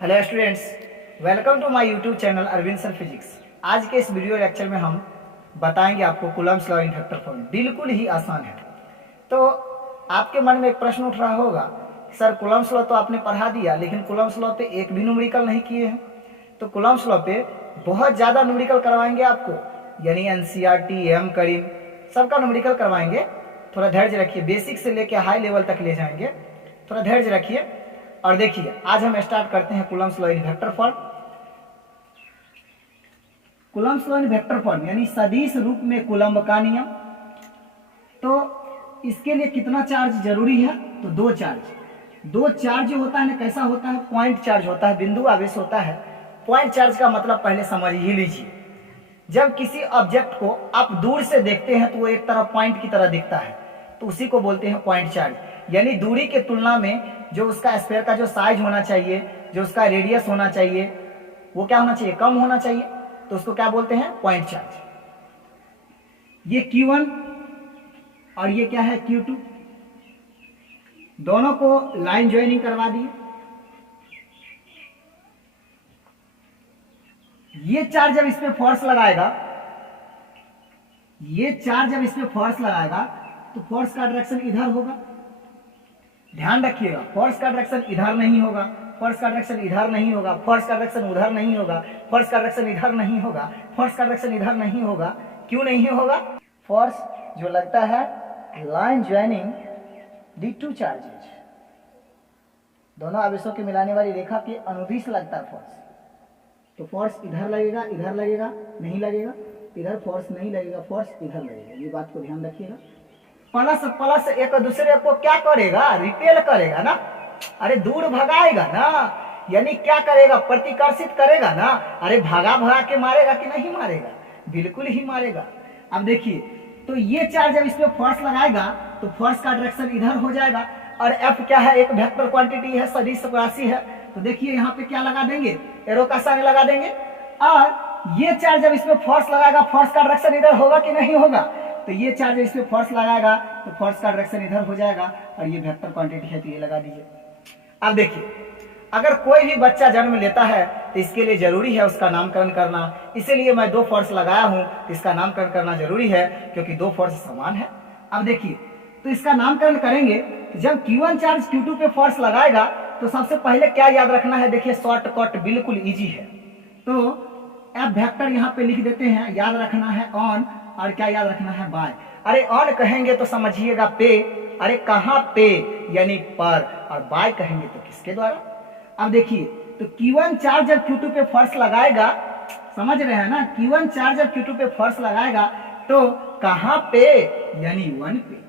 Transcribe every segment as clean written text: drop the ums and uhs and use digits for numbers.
Hello students, welcome to my YouTube channel Arvind sir physics. आज के इस वीडियो लेक्चर में हम बताएंगे आपको Coulomb's law in vector form. बिल्कुल ही आसान है। तो आपके मन में एक प्रश्न उठ रहा होगा, सर कूलम्ब्स लॉ तो आपने पढ़ा दिया, लेकिन कूलम्ब्स लॉ पे एक भी न्यूमेरिकल नहीं किए हैं। तो कूलम्ब्स लॉ पे बहुत ज़्यादा न्यूमेरिकल करवाएंगे आपको, यानी एनसीईआरटी, एम करीम सबका न्यूमेरिकल करवाएंगे। थोड़ा धैर्य रखिए, बेसिक से लेकर हाई लेवल तक ले जाएंगे। थोड़ा धैर्य रखिए और देखिए, आज हम स्टार्ट करते हैं Coulomb's law in vector form. Coulomb's law in vector form यानी सदिश रूप में कूलम्ब का नियम। तो इसके लिए कितना चार्ज जरूरी है? तो दो चार्ज जो होता है ना, कैसा होता है? पॉइंट चार्ज होता है, बिंदु आवेश होता है। पॉइंट चार्ज का मतलब पहले समझ ही लीजिए। जब किसी ऑब्जेक्ट को आप दूर से देखते हैं तो वो एक तरह पॉइंट की तरह दिखता है, तो उसी को बोलते हैं पॉइंट चार्ज। यानी दूरी के तुलना में जो उसका स्फीयर का जो साइज होना चाहिए, जो उसका रेडियस होना चाहिए, वो क्या होना चाहिए? कम होना चाहिए। तो उसको क्या बोलते हैं? Point charge. ये Q1 और ये क्या है? Q2। दोनों को लाइन ज्वाइनिंग करवा दिए। ये चार्ज जब इस पे फोर्स लगाएगा, तो फोर्स का डायरेक्शन इधर होगा। ध्यान रखिएगा, फोर्स का डायरेक्शन इधर नहीं होगा, फोर्स का डायरेक्शन इधर नहीं होगा, फोर्स का डायरेक्शन उधर नहीं होगा, फोर्स का डायरेक्शन इधर नहीं होगा, फोर्स का डायरेक्शन इधर नहीं होगा। क्यों नहीं होगा? फोर्स जो लगता है लाइन ज्वाइनिंग दी टू चार्जेज, दोनों आवेशों के मिलाने वाली रेखा के अनुदिश लगता है फोर्स। तो फोर्स इधर लगेगा, इधर लगेगा, नहीं लगेगा, इधर फोर्स नहीं लगेगा, फोर्स इधर लगेगा। ये बात को ध्यान रखिएगा। प्लस एक दूसरे को क्या करेगा? रिपेल करेगा ना। अरे दूर भगाएगा ना, यानी क्या करेगा? प्रतिकर्षित करेगा ना। अरे भगा के मारेगा कि नहीं मारेगा? बिल्कुल ही मारेगा। अब देखिए, तो ये चार्ज जब इसमें फोर्स लगाएगा तो फोर्स का डायरेक्शन इधर हो जाएगा। और एफ क्या है? एक वेक्टर क्वांटिटी है, सदिश राशि है। तो देखिए यहाँ पे क्या लगा देंगे? एरो का साइन लगा देंगे। और ये चार्ज जब इसमें फोर्स लगाएगा, फोर्स का डायरेक्शन इधर होगा कि नहीं होगा? तो ये चार्ज इसमें फोर्स लगाएगा तो फोर्स का डायरेक्शन इधर हो जाएगा। और ये वेक्टर क्वांटिटी है तो ये लगा दीजिए। अब देखिए, अगर कोई भी बच्चा जन्म लेता है तो इसके लिए जरूरी है उसका नामकरण करना। इसीलिए मैं दो फोर्स लगाया हूं, इसका नामकरण करना जरूरी है क्योंकि दो फोर्स समान है। अब देखिए, तो इसका नामकरण करेंगे। जब Q1 चार्ज Q2 पे फोर्स लगाएगा तो सबसे पहले क्या याद रखना है? देखिए, शॉर्टकट बिल्कुल इजी है। तो एफ वेक्टर यहाँ पे लिख देते हैं, याद रखना है ऑन, और क्या याद रखना है? बाय। अरे ऑन कहेंगे तो समझिएगा पे, अरे कहाँ पे यानी पर, और बाय कहेंगे तो किसके द्वारा? अब देखिए, तो Q1 चार्ज जब Q2 पे फोर्स लगाएगा, समझ रहे हैं ना? Q1 चार्ज जब Q2 पे फोर्स लगाएगा तो कहाँ पे? यानी 1 पे।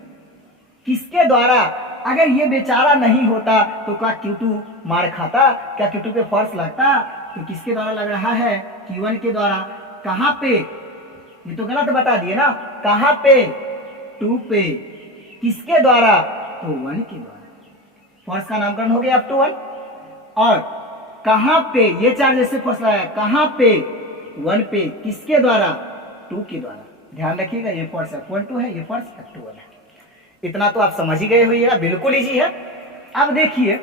किसके द्वारा? अगर ये बेचारा नहीं होता तो क्या Q2 मार खाता? क्या Q2 पे फोर्स लगता? तो किसके द्वारा लग रहा है? Q1 के द्वारा। कहाँ पे? ये तो गलत बता दिए ना। कहाँ पे? 2 पे। किसके द्वारा? तो 1 के द्वारा। फोर्स का नामकरण हो गया F21। और कहाँ पे? ये चार्ज जैसे फोर्स लगाया, कहाँ पे? 1 पे। किसके द्वारा? 2 के द्वारा। ध्यान रखिएगा, ये फोर्स F12 है, ये फोर्स F21 है। इतना तो आप समझ ही गए होइएगा, बिल्कुल इजी है। अब देखिए,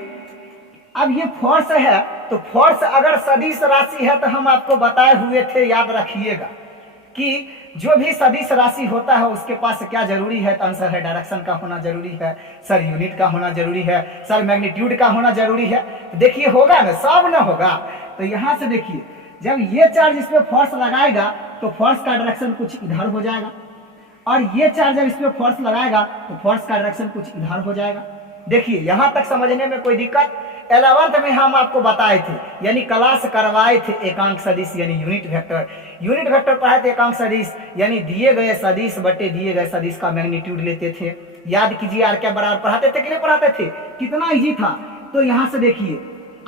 अब ये फोर्स है, तो फोर्स अगर सदिश राशि है तो हम आपको बताए हुए थे, याद रखिएगा कि जो भी सदिश राशि होता है उसके पास क्या जरूरी है? तो आंसर है डायरेक्शन का होना जरूरी है, सर यूनिट का होना जरूरी है, सर मैग्नीट्यूड का होना जरूरी है। तो देखिए, होगा ना, सब ना होगा। तो यहां से देखिए, जब ये चार्ज इस पे फोर्स लगाएगा तो फोर्स का डायरेक्शन कुछ इधर हो जाएगा, और ये चार्ज जब इस पे फोर्स लगाएगा तो फोर्स का डायरेक्शन कुछ इधर हो जाएगा। देखिए, यहां तक समझने में कोई दिक्कत? 11th में हम आपको बताए थे, यानी क्लास करवाए थे, एकांक सदिश यानी यूनिट वेक्टर पढ़ाए थे। एकांक सदिश यानी दिए गए सदिश बटे दिए गए सदिश का मैग्नीट्यूड लेते थे। याद कीजिए, आर क्या बराबर पढ़ाते थे कि नहीं पढ़ाते थे? कितना इजी था। तो यहां से देखिए,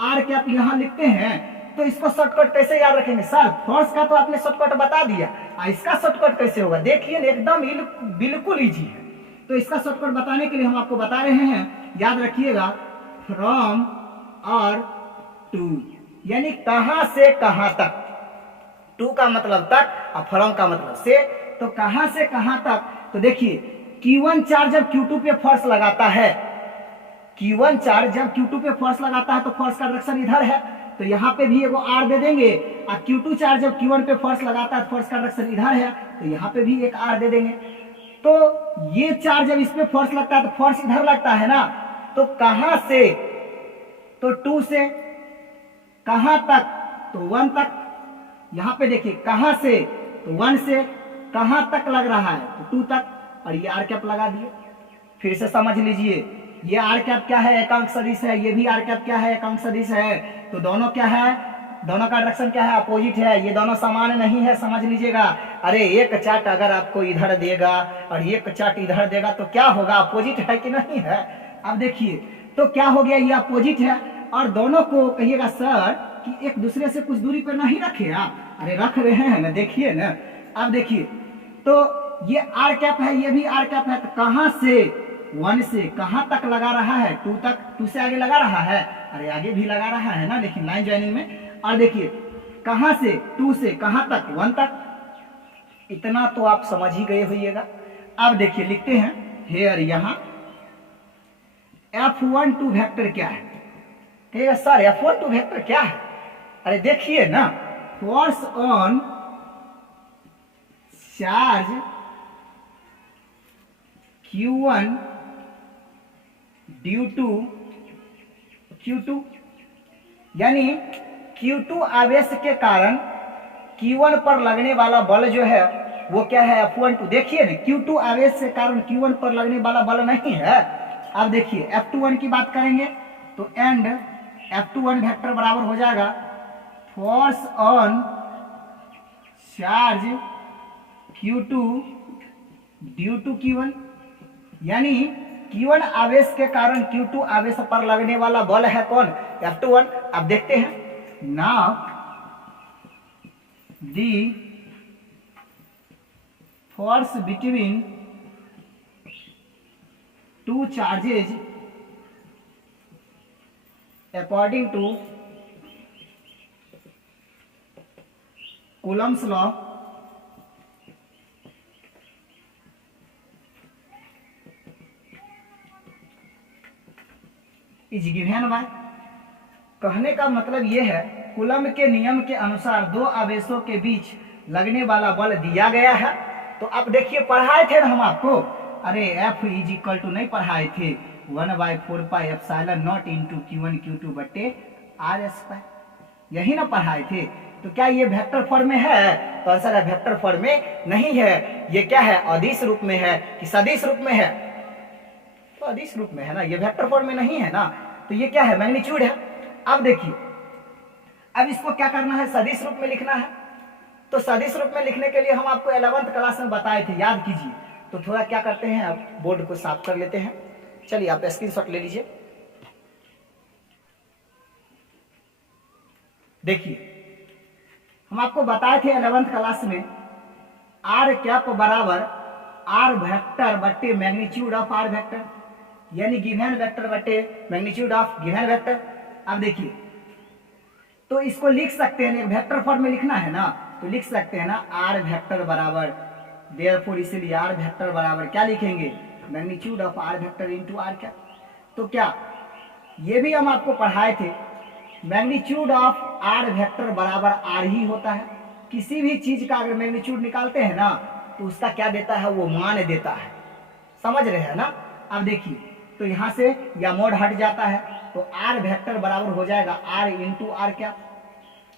आर क्या यहां लिखते हैं, तो इसको शॉर्टकट कैसे याद रखेंगे? सर फोर्स का तो आपने शॉर्टकट बता दिया, इसका शॉर्टकट कैसे होगा? देखिए, एकदम बिल्कुल इजी है। तो इसका शॉर्टकट बताने के लिए हम आपको बता रहे हैं, याद रखिएगा, फ्रॉम और टू, यानी कहां से कहां तक। टू का मतलब तक और फ्रॉम का मतलब से। तो कहां से कहां तक? तो देखिए, Q1 चार्ज जब Q2 पे फोर्स लगाता है, Q1 चार्ज जब Q2 पे फोर्स लगाता है तो फोर्स का डायरेक्शन इधर है, तो यहाँ पे भी एगो R दे देंगे। और Q2 चार्ज जब Q1 पे फोर्स लगाता है तो फोर्स का डायरेक्शन इधर है, तो यहाँ पे भी एक R दे देंगे। तो ये चार्ज जब इस पे फोर्स लगता है तो फोर्स इधर लगता है ना, तो कहां से, तो 2 से कहां तक, तो 1 तक। यहां पे देखिए कहां से, तो 1 से कहां तक लग रहा है, तो 2 तक। और ये आर कैप लगा दिए। फिर से समझ लीजिए, ये आर कैप क्या है, एकांक सदिश है, ये भी आर कैप क्या है, एकांक सदिश है। तो दोनों क्या है, दोनों का डायरेक्शन क्या है, अपोजिट है। ये दोनों समान नहीं है, समझ लीजिएगा। अरे एक चार्ट अगर आपको इधर देगा और एक चार्ट इधर देगा तो क्या होगा, अपोजिट है कि नहीं है। अब देखिए तो क्या हो गया, ये अपोजिट है। और दोनों को कहिएगा सर कि एक दूसरे से कुछ दूरी पर नहीं रखे आप, अरे रख रहे हैं ना, देखिए ना। अब देखिए तो ये आर कैप है, ये भी आर कैप है। तो कहां से, 1 से कहां तक लगा रहा है, 2 तक। 2 से आगे लगा रहा है, अरे आगे भी लगा रहा है ना, लेकिन लाइन ज्वाइनिंग में। और देखिए कहां से, 2 से कहां तक, 1 तक। इतना तो आप समझ ही गए होइएगा। अब देखिए लिखते हैं हेयर, यहां F12 वेक्टर क्या है, कहिएगा सर F12 वेक्टर क्या है। अरे देखिए ना, force on charge Q1 due to Q2, यानी Q2 आवेश के कारण Q1 पर लगने वाला बल जो है वो क्या है, F12। देखिए ना, Q2 आवेश के कारण Q1 पर लगने वाला बल नहीं है। अब देखिए F21 की बात करेंगे तो एंड F21 वेक्टर बराबर हो जाएगा force on charge Q2 due to Q1, यानी Q1 आवेश के कारण Q2 आवेश पर लगने वाला बल है कौन, F21। अब देखते हैं, now the force between two charges according to Coulomb's law is given by. कहने का मतलब यह है, कूलम के नियम के अनुसार दो आवेशों के बीच लगने वाला बल दिया गया है। तो अब देखिए पढ़ाए थे ना हम आपको, अरे F इज इक्वल टू नहीं पढ़ाए थे, 1/4πε0 इंटू Q1 Q2 बट्टे R स्क्वायर, यही ना पढ़ाए थे। तो क्या ये वेक्टर फॉर्म में है, तो आंसर है वेक्टर फॉर्म में नहीं है। ये क्या है, अदिश रूप में है कि सदिश रूप में है, तो अदिश रूप में है ना, ये वेक्टर फॉर्म में नहीं है ना। तो ये क्या है, मैग्नीट्यूड है। अब देखिए, अब इसको क्या करना है, सदिश रूप में लिखना है। तो सदिश रूप में लिखने के लिए हम आपको 11th क्लास में बताए थे, याद कीजिए। तो थोड़ा क्या करते हैं, अब बोर्ड को साफ कर लेते हैं। चलिए आप स्क्रीनशॉट ले लीजिए। देखिए हम आपको बताए थे 11th क्लास में, आर कैप बराबर आर वेक्टर बट्टे मैग्नीट्यूड ऑफ आर वेक्टर, यानी गिवन वेक्टर बट्टे मैग्नीट्यूड ऑफ गिवन वेक्टर। अब देखिए तो इसको लिख सकते हैं, वेक्टर फॉर्म में लिखना है ना, तो लिख सकते हैं ना आर वेक्टर बराबर, देयरफॉर इसीलिए आर वेक्टर बराबर क्या लिखेंगे, magnitude of R vector into R cap. तो क्या ये भी हम आपको पढ़ाए थे, मैग्नीट्यूड ऑफ आर वेक्टर बराबर आर ही होता है। किसी भी चीज का अगर मैग्नीट्यूड निकालते हैं ना तो उसका क्या देता है, वो मान देता है, समझ रहे हैं ना। अब देखिए तो यहां से या मोड हट जाता है, तो आर वेक्टर बराबर हो जाएगा आर इंटू आर कैप।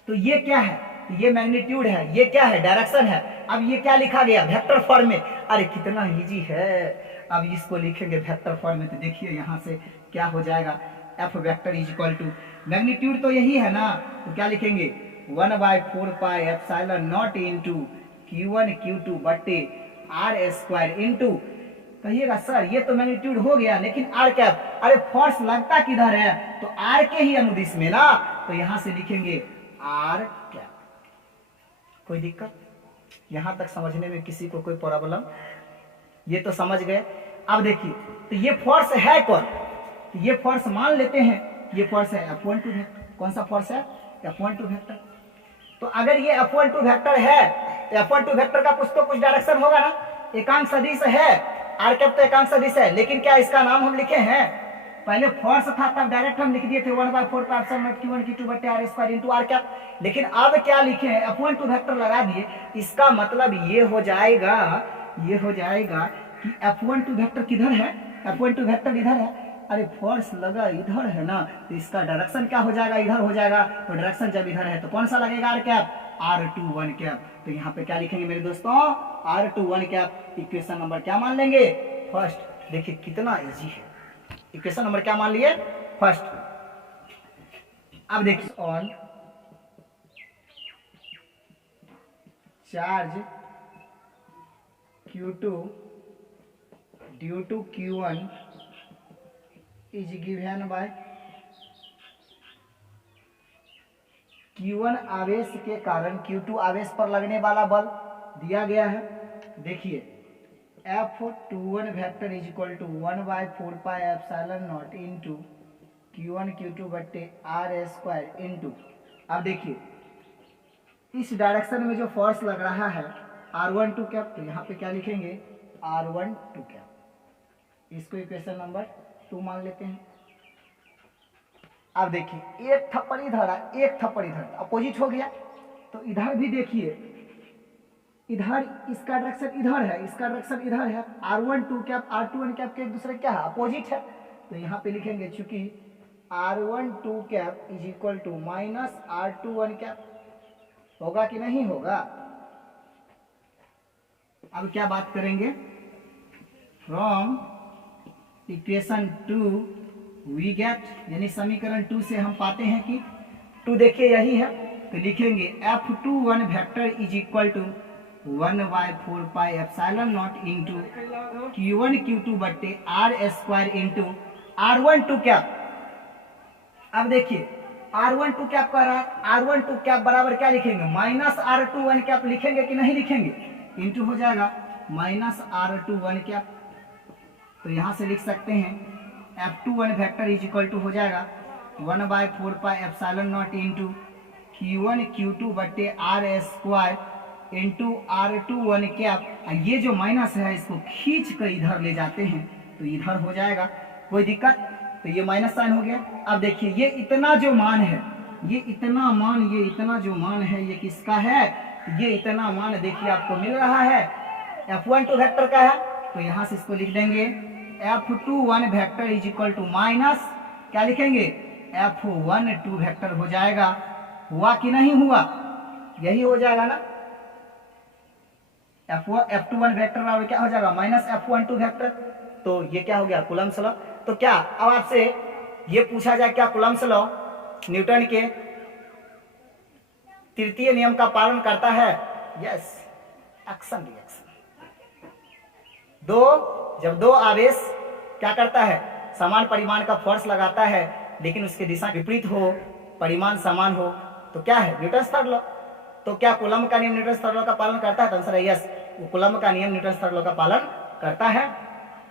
तो ये क्या है, ये मैग्नीट्यूड है, ये क्या है, डायरेक्शन है। अब ये क्या लिखा गया, वेक्टर फॉर्म में। अरे कितना इजी है। अब इसको लिखेंगे वेक्टर फॉर्म में, तो देखिए यहां से क्या हो जाएगा, F vector is equal to, magnitude तो यही है ना, तो क्या लिखेंगे 1/4πε0 इंटू Q1 Q2 बट्टे आर स्क्वायर इंटू, कहिएगा सर ये तो मैग्नीट्यूड हो गया, लेकिन आर कैप, अरे फोर्स लगता किधर है, तो आर के ही अनुदिश में ना, तो यहां से लिखेंगे आर कैप। कोई दिक्कत यहां तक समझने में, किसी को कोई प्रॉब्लम, ये तो समझ गए। अब देखिए तो ये फोर्स है कौन, तो ये फोर्स मान लेते हैं, ये फोर्स है F12 वेक्टर। कौन सा फोर्स है, F12 वेक्टर। तो अगर ये F12 वेक्टर है तो F12 वेक्टर का कुछ तो कुछ डायरेक्शन होगा ना, एकांक सदिश है, आर कैप तो एकांक सदिश है, लेकिन क्या इसका नाम हम लिखे हैं, पहले फोर्स था तब डायरेक्ट हम लिख दिए थे 1/4 Q1 Q2 बटे R square into R cap. लेकिन अब क्या लिखे हैं, F12 वेक्टर लगा दिए। इसका मतलब ये हो जाएगा कि F12 वेक्टर किधर है, F12 वेक्टर इधर है। अरे फोर्स लगा इधर है ना, तो इसका डायरेक्शन क्या हो जाएगा, इधर हो जाएगा। तो डायरेक्शन जब इधर है तो कौन सा लगेगा, आर कैप, R21 कैप। तो यहाँ पे क्या लिखेंगे मेरे दोस्तों, R21 कैप। इक्वेशन नंबर क्या मान लेंगे, फर्स्ट। देखिए कितना इजी है, इक्वेशन नंबर क्या मान लिए, फर्स्ट। अब देखिए on charge Q2 due to Q1 is given by Q1 आवेश के कारण Q2 आवेश पर लगने वाला बल दिया गया है। देखिए F21 vector is equal to 1/4 pi epsilon nought into Q1 Q2 बट्टे आर स्क्वायर इंटू, अब देखिए इस डायरेक्शन में जो फोर्स लग रहा है R12 कैप, तो यहाँ पे क्या लिखेंगे, R12 कैप। इसको इक्वेशन नंबर 2 मान लेते हैं। अब देखिए एक थप्पड़ इधर है, एक थप्पड़ इधर, अपोजिट हो गया। तो इधर भी देखिए, इधर इसका डायरेक्शन इधर है, इसका डायरेक्शन इधर है। R12 कैप R21 कैप के एक दूसरे क्या है, अपोजिट है। तो यहाँ पे लिखेंगे चूंकि R12 cap is equal to minus R21 cap, होगा कि नहीं होगा। अब क्या बात करेंगे, फ्रॉम इक्वेशन 2 वी गेट, यानी समीकरण 2 से हम पाते हैं कि 2 देखिए यही है। तो लिखेंगे F21 vector is equal to 1/4 pi epsilon nought into Q1 Q2 बट्टे are square into R12 cap. अब देखिए R12 कैप कह रहा है, R12 कैप बराबर क्या लिखेंगे, माइनस R21 कैप लिखेंगे कि नहीं लिखेंगे, इंटू हो जाएगा माइनस R21 कैप। तो यहां से लिख सकते हैं F21 vector is equal to हो जाएगा 1/4 pi epsilon nought into Q1 Q2 बट्टे are square into R21 cap. ये जो माइनस है इसको खींच कर इधर ले जाते हैं तो इधर हो जाएगा, कोई दिक्कत। तो ये माइनस साइन हो गया। अब देखिए ये इतना जो मान है, ये इतना जो मान है ये किसका है, ये इतना मान देखिए आपको मिल रहा है F12 वेक्टर का है। तो यहां से इसको लिख देंगे F21 vector is equal to minus क्या लिखेंगे, F12 वेक्टर हो जाएगा। हुआ कि नहीं हुआ, यही हो जाएगा ना। F21 वेक्टर बराबर क्या हो जाएगा, माइनस F12 वेक्टर। तो ये क्या हो गया, कूलम्ब्स लॉ। तो क्या अब आपसे ये पूछा जाए क्या कूलम्ब्स लॉ न्यूटन के तृतीय नियम का पालन करता है, यस, एक्शन रिएक्शन। जब दो आवेश क्या करता है, समान परिमाण का फोर्स लगाता है लेकिन उसके दिशा विपरीत हो, परिमाण समान हो, तो क्या है, न्यूटन्स थर्ड लॉ। तो क्या कूलम्ब का नियम न्यूटन्स थर्ड लॉ का पालन करता है, तो आंसर है यस, वो कूलम्ब का नियम न्यूटन्स थर्ड लॉ का पालन करता है।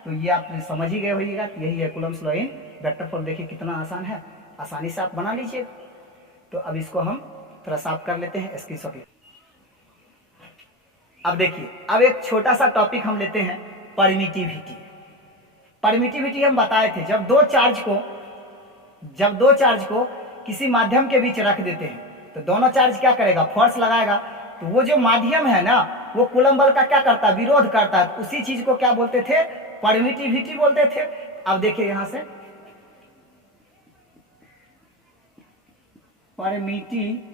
तो ये आप समझ ही गए होइएगा, यही है Coulomb's law in vector form. देखिए कितना आसान है, आसानी से आप बना लीजिए। तो अब इसको हम थोड़ा साफ कर लेते हैं स्क्रीनशॉट। अब देखिए अब एक छोटा सा टॉपिक हम लेते हैं, परमिटिविटी। परमिटिविटी हम बताए थे जब दो चार्ज को किसी माध्यम के बीच रख देते हैं तो दोनों चार्ज क्या करेगा, फोर्स लगाएगा। तो वो जो माध्यम है ना वो कूलम्ब बल का क्या करता है, विरोध करता है। उसी चीज को क्या बोलते थे, परमिटिविटी बोलते थे। अब देखिए यहां से परमिटिविटी,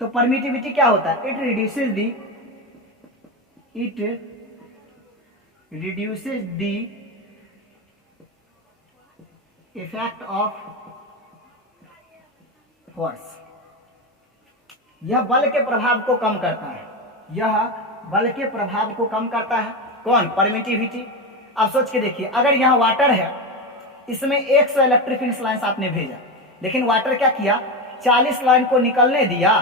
तो परमिटिविटी क्या होता है, it reduces the effect of force. यह बल के प्रभाव को कम करता है, यह बल के प्रभाव को कम करता है। कौन, परमिटिविटी। अब सोच के देखिए, अगर यहां वाटर है, इसमें 100 इलेक्ट्रिक फील्ड लाइन्स आपने भेजा, लेकिन वाटर क्या किया, 40 लाइन को निकलने दिया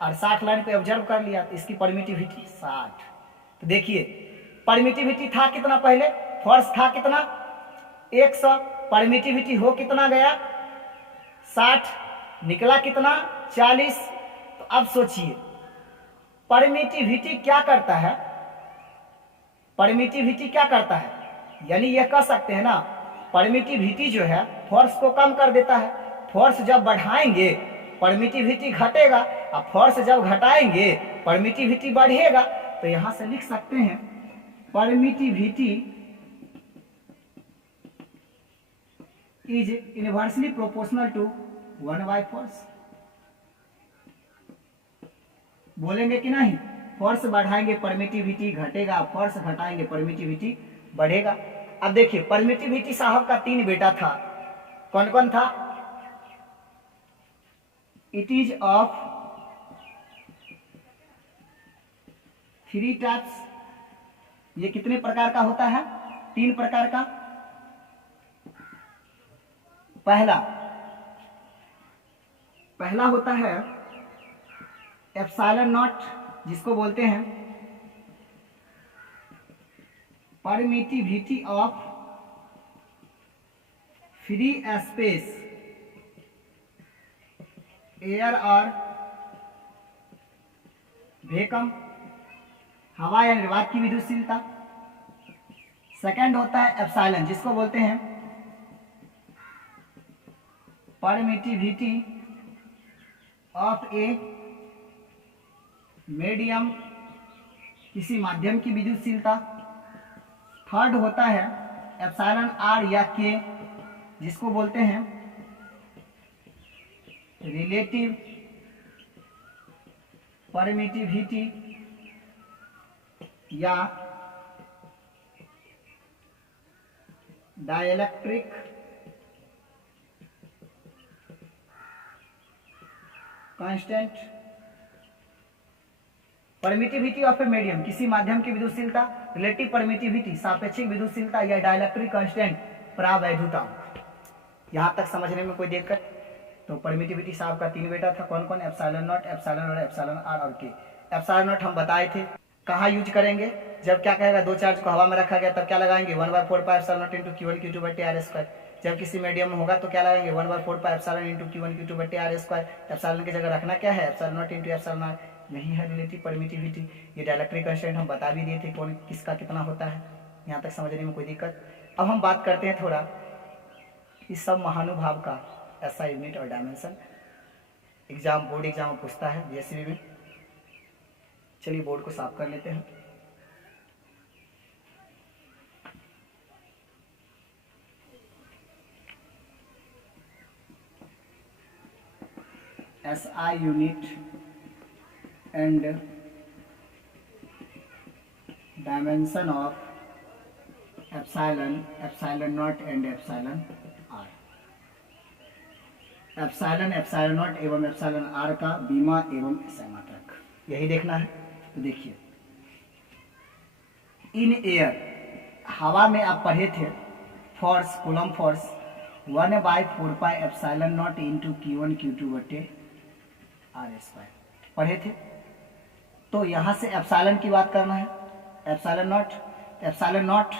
और 60 लाइन को ऑब्जर्व कर लिया, तो इसकी परमिटिविटी 60। तो देखिए परमिटिविटी था कितना, पहले फोर्स था कितना 100, परमिटिविटी हो कितना गया 60, निकला कितना 40। तो अब सोचिए परमिटिविटी क्या करता है, परमिटिविटी क्या करता है, यानी यह कह सकते हैं ना, परमिटिविटी जो है फोर्स को कम कर देता है। फोर्स जब बढ़ाएंगे परमिटिविटी घटेगा, और फोर्स जब घटाएंगे परमिटिविटी बढ़ेगा। तो यहां से लिख सकते हैं permittivity is inversely proportional to one by force. बोलेंगे कि नहीं, फोर्स बढ़ाएंगे परमिटिविटी घटेगा, फोर्स घटाएंगे परमिटिविटी बढ़ेगा। अब देखिए परमिटिविटी साहब का 3 बेटा था, कौन कौन था? It is of 3 types. ये कितने प्रकार का होता है? 3 प्रकार का। पहला होता है एप्सिलॉन नॉट, जिसको बोलते हैं permittivity of free space, air और वैक्यूम, हवा या निर्वात की विद्युतशीलता। सेकंड होता है एप्सिलॉन, जिसको बोलते हैं परमिटिविटी ऑफ ए मीडियम, किसी माध्यम की विद्युतशीलता। थर्ड होता है एप्सिलॉन आर या के, जिसको बोलते हैं रिलेटिव परमिटिविटी या dielectric constant. Permittivity of a medium, किसी माध्यम की विद्युतशीलता। रिलेटिव परमिटिविटी, सापेक्षिक विद्युतशीलता या डाइलेक्ट्रिक कांस्टेंट, परावैधुतांक। यहां तक समझने में कोई दिक्कत? तो परमिटिविटी साहब का 3 बेटा था, कौन कौन? एप्सिलॉन नॉट, एप्सिलॉन और एप्सिलॉन आर और के। एप्सिलॉन नॉट हम बताए थे, कहाँ यूज करेंगे? जब क्या कहेगा, 2 चार्ज को हवा में रखा गया, तब क्या लगाएंगे? 1/4 pi epsilon nought into Q1 Q2 बटे आर स्क्वायर। जब किसी मीडियम में होगा तो क्या लगाएंगे? 1/4 pi epsilon into Q1 Q2 बटे आर स्क्वायर। एप्सिलॉन की जगह रखना क्या है? Epsilon nought into epsilon R. यही है रिलेटिव परमिटिविटी। ये डाइलेक्ट्रिक कांस्टेंट हम बता भी दिए थे कौन किसका कितना होता है। यहाँ तक समझने में कोई दिक्कत? अब हम बात करते हैं थोड़ा इस सब महानुभाव का ऐसा यूनिट और डायमेंशन। एग्जाम, बोर्ड एग्जाम में पूछता है बीएससी में। चलिए बोर्ड को साफ कर लेते हैं। SI unit and dimension of epsilon, epsilon nought and epsilon R. Epsilon, epsilon nought एवं एप्सिलॉन आर का बीमा एवं SI मात्रक, यही देखना है। तो देखिए, इन एयर, हवा में आप पढ़े थे force, coulomb force 1/4 pi epsilon nought into Q1 Q2 बटे आर स्क्वायर पढ़े थे। तो यहाँ से एप्सिलॉन की बात करना है, epsilon nought. Epsilon not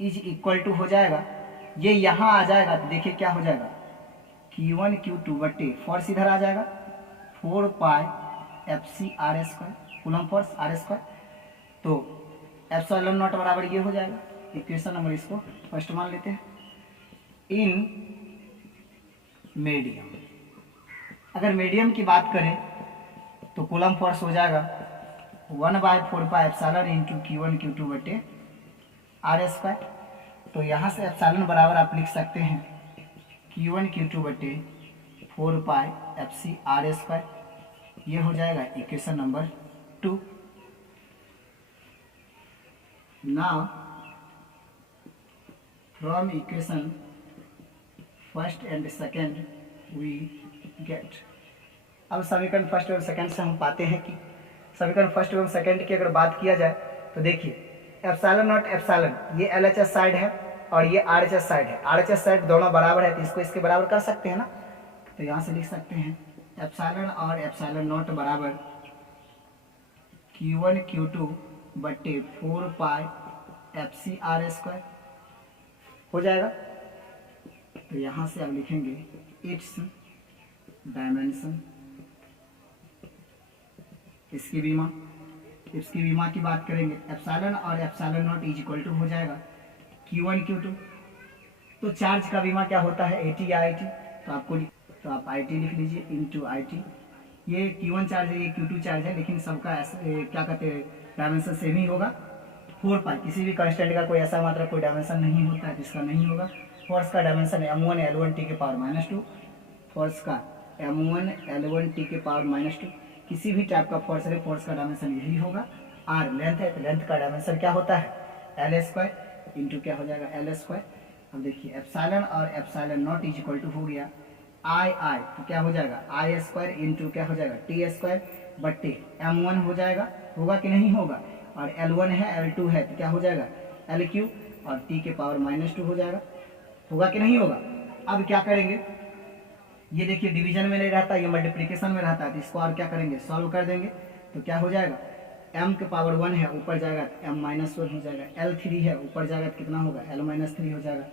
is equal to हो जाएगा, ये यहाँ आ जाएगा तो देखिए क्या हो जाएगा, Q1 Q2 बटे फोर्स इधर आ जाएगा 4 pi FC R square, coulomb force R square. तो एप्सिलॉन नॉट बराबर ये हो जाएगा। इक्वेशन नंबर इसको फर्स्ट मान लेते हैं। इन मीडियम, अगर मीडियम की बात करें तो कूलम फोर्स हो जाएगा 1/4 pi epsilon into Q1 Q2 बटे आर स्क्वायर। तो यहाँ से एप्सिलॉन बराबर आप लिख सकते हैं Q1 Q2 बटे 4 पाई FC आर स्क्वायर। ये हो जाएगा equation number 2। Now from equation first and second we get, अब समीकरण फर्स्ट एवं सेकेंड से हम पाते हैं कि समीकरण फर्स्ट एवं सेकेंड की अगर बात किया जाए तो देखिए, एप्सिलॉन नॉट एप्सिलॉन, ये LHS साइड है और ये RHS साइड है। RHS साइड दोनों बराबर है तो इसको इसके बराबर कर सकते हैं ना। तो यहाँ से लिख सकते हैं एप्सिलॉन और एप्सिलॉन नॉट बराबर Q1 Q2 बटे 4 पाई FC आर स्क्वायर हो जाएगा। तो यहाँ से आप लिखेंगे इट्स डायमेंशन, इसकी बीमा की बात करेंगे, एप्सिलॉन और epsilon not is equal to हो जाएगा Q1 Q2, तो चार्ज का बीमा क्या होता है, AT या IT, तो आप IT लिख लीजिए इंटू IT। ये Q1 चार्ज है, ये Q2 चार्ज है, लेकिन सबका क्या कहते हैं डायमेंशन सेम ही होगा 4 पाई। किसी भी कांस्टेंट का कोई ऐसा मात्रा कोई डायमेंशन नहीं होता है जिसका नहीं होगा। फोर्स का डायमेंशन M1 L1 T के पावर -2, फोर्स का M1 L1 T के पावर -2। किसी भी टाइप का फोर्स है, फोर्स का डायमेंशन यही होगा। R लेंथ है, तो लेंथ का डायमेंशन क्या होता है, L² इंटू क्या हो जाएगा, L²। अब देखिए एप्सिलॉन और epsilon not is equal to हो गया I, तो क्या हो जाएगा I² इंटू क्या हो जाएगा T² बट्टे M1 हो जाएगा, होगा कि नहीं होगा, और L1 है L2 है तो क्या हो जाएगा LQ, और T के पावर -2 हो जाएगा, होगा कि नहीं होगा। अब क्या करेंगे, ये देखिए डिवीजन में नहीं रहता, ये मल्टीप्लिकेशन में रहता है, तो इसको और क्या करेंगे, सॉल्व कर देंगे। तो क्या हो जाएगा, m के पावर 1 है, ऊपर जाएगा तो m-1 हो जाएगा, L3 है, ऊपर जाएगा तो कितना होगा L-3 हो जाएगा,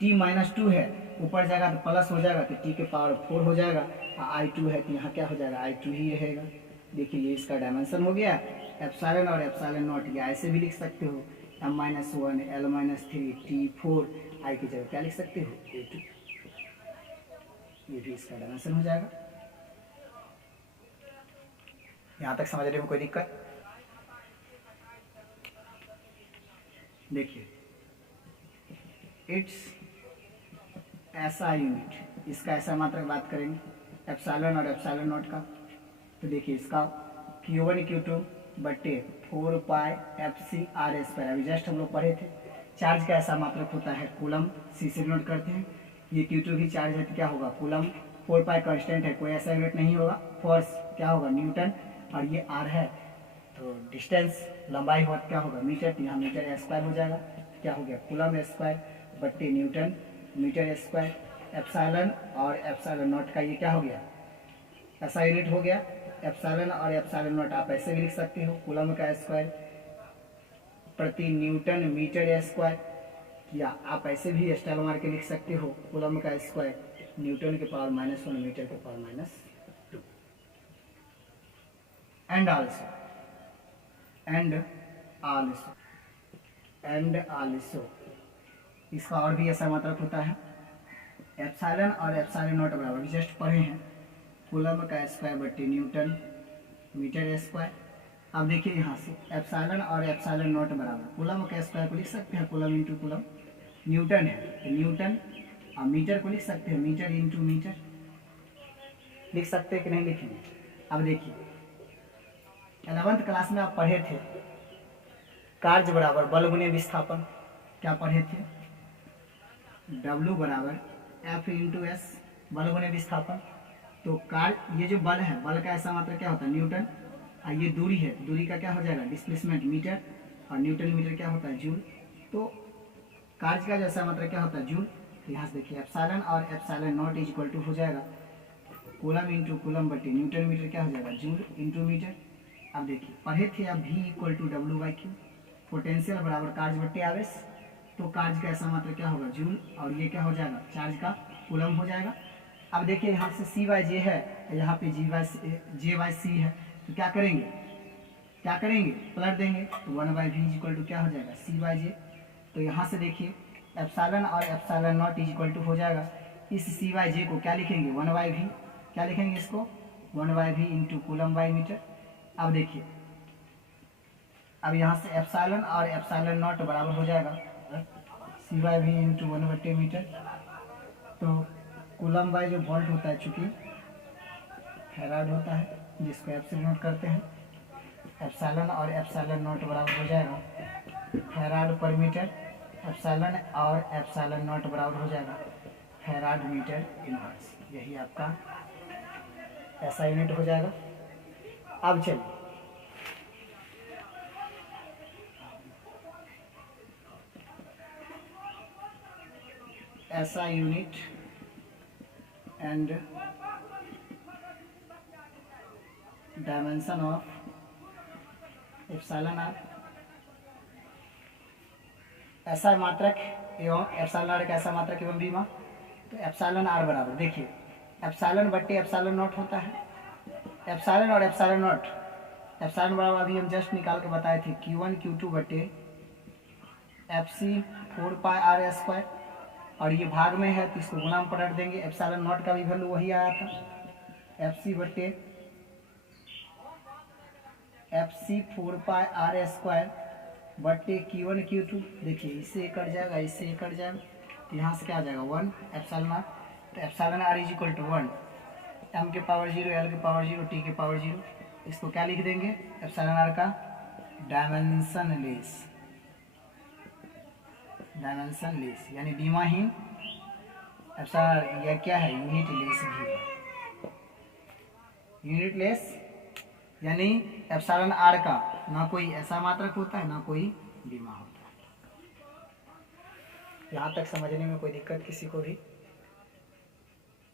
T-2 है, ऊपर जाएगा तो प्लस हो जाएगा, तो T के पावर 4 हो जाएगा, और I2 है तो यहाँ क्या हो जाएगा I2 ही रहेगा। देखिए ये इसका डायमेंशन हो गया। एप्सिलॉन और एप्सिलॉन नॉट ये ऐसे भी लिख सकते हो, m-1 L-3 T4 I की जगह क्या लिख सकते हो A2, ये भी इसका डायमेंशन हो जाएगा। यहाँ तक समझने में कोई दिक्कत, देखिए इट्स SI यूनिट, इसका ऐसा मात्रा की बात करेंगे एप्सिलॉन और एप्सिलॉन नॉट का, तो देखिए इसका Q1 Q2 बट्टे 4 पाई FC/r²। अभी जस्ट हम लोग पढ़े थे चार्ज का ऐसा मात्रक होता है कूलम, C से नोट करते हैं। ये Q2 भी चार्ज है तो क्या होगा कूलम, 4 पाई कांस्टेंट है, कोई ऐसा यूनिट नहीं होगा। फोर्स क्या होगा न्यूटन, और ये R है, तो डिस्टेंस लंबाई हुआ क्या होगा मीटर, तो यहाँ मीटर² हो जाएगा, क्या हो गया कूलम² बट्टे न्यूटन मीटर²। एप्सिलॉन और एप्सिलॉन नॉट का ये क्या हो गया ऐसा यूनिट हो गया। एप्सिलॉन और एप्सिलॉन नॉट आप ऐसे भी लिख सकते हो, कूलम का स्क्वायर प्रति न्यूटन मीटर², या आप ऐसे भी स्टाइल मार के लिख सकते हो, कूलम का स्क्वायर न्यूटन के पावर -1 मीटर के पावर -2। एंड आल्सो इसका और भी ऐसा मात्रक होता है, एप्सिलॉन और एप्सिलॉन नॉट बराबर जस्ट पढ़े हैं कूलम का स्क्वायर बट्टे न्यूटन मीटर²। अब देखिए यहाँ से एप्सिलॉन और एप्सिलॉन नॉट बराबर कूलम का स्क्वायर को लिख सकते हैं कूलम इंटू कूलम, न्यूटन है तो न्यूटन, और मीटर को लिख सकते हैं मीटर इंटू मीटर, लिख सकते हैं कि नहीं लिखेंगे। अब देखिए 11th क्लास में आप पढ़े थे कार्य बराबर बल गुने विस्थापन, क्या पढ़े थे, W बराबर F इंटू S, बल गुने विस्थापन। तो कार्य ये जो बल है, बल का ऐसा मात्रा क्या होता है न्यूटन, और ये दूरी है, दूरी का क्या हो जाएगा डिस्प्लेसमेंट मीटर, और न्यूटन मीटर क्या होता है जूल। तो कार्य का जैसा मात्रा क्या होता है जूल। तो यहाँ से देखिए एप्सिलॉन और epsilon not is equal to हो जाएगा कूलम इंटू कूलम बटे न्यूटन मीटर क्या हो जाएगा जूल इंटू मीटर। अब देखिए पढ़े थे अब V equal to W/Q, potential बराबर कार्य बट्टे आवेश, तो कार्य का ऐसा मात्रा क्या होगा जूल, और ये क्या हो जाएगा चार्ज का कूलम हो जाएगा। अब देखिए यहाँ से C/J है, यहाँ पे J/C है, तो क्या करेंगे पलट देंगे, तो 1/V इक्वल टू क्या हो जाएगा C/J। तो यहाँ से देखिए एप्सिलॉन और epsilon not is equal to हो जाएगा, इस C/J को क्या लिखेंगे 1/V, क्या लिखेंगे इसको 1/V into coulomb by metre. अब देखिए अब यहाँ से एप्सिलॉन और एप्सिलॉन नॉट बराबर हो जाएगा C/V इंटू 1/मीटर, तो कूलम बाई जो वोल्ट होता है चूँकि फैराड होता है जिसको F से नोट करते हैं, एप्सिलॉन और एप्सिलॉन नॉट बराबर हो जाएगा फैराड पर मीटर, एप्सिलॉन और एप्सिलॉन नॉट बराबर हो जाएगा फैराड मीटर इनवर्स, यही आपका ऐसा यूनिट हो जाएगा। अब चलिए ऐसा unit and dimension of epsilon R, ऐसा मात्रक एवं एप्सिलॉन आर का ऐसा मात्रक एवं बीमा। तो एप्सिलॉन आर बराबर देखिए एप्सिलॉन बट्टे एप्सिलॉन नॉट होता है, एप्सिलॉन और एप्सिलॉन नॉट, एप्सिलॉन बराबर अभी हम जस्ट निकाल के बताए थे Q1 Q2 बट्टे FC 4πr², और ये भाग में है तो इसको गुना में पलट देंगे। एप्सिलॉन नॉट का भी वैल्यू वही आया था, FC 4πr² बटे Q1 Q2। देखिए इससे कट जाएगा, इससे कट जाएगा, तो यहाँ से क्या आ जाएगा 1 एप्सिलॉन आर। तो epsilon R is equal to 1 m के पावर 0, l के पावर 0, t के पावर 0। इसको क्या लिख देंगे, एप्सिलॉन आर का डायमेंशनलेस यानी बीमाहीन। एप्सिलॉन आर यह क्या है, यूनिटलेस भी है। यूनिटलेस यानी एप्सिलॉन आर का ना कोई ऐसा मात्रक होता है ना कोई बीमा होता है। यहाँ तक समझने में कोई दिक्कत किसी को भी?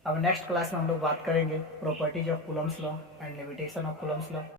अब नेक्स्ट क्लास में हम लोग बात करेंगे properties of Coulomb's law and limitation of Coulomb's law.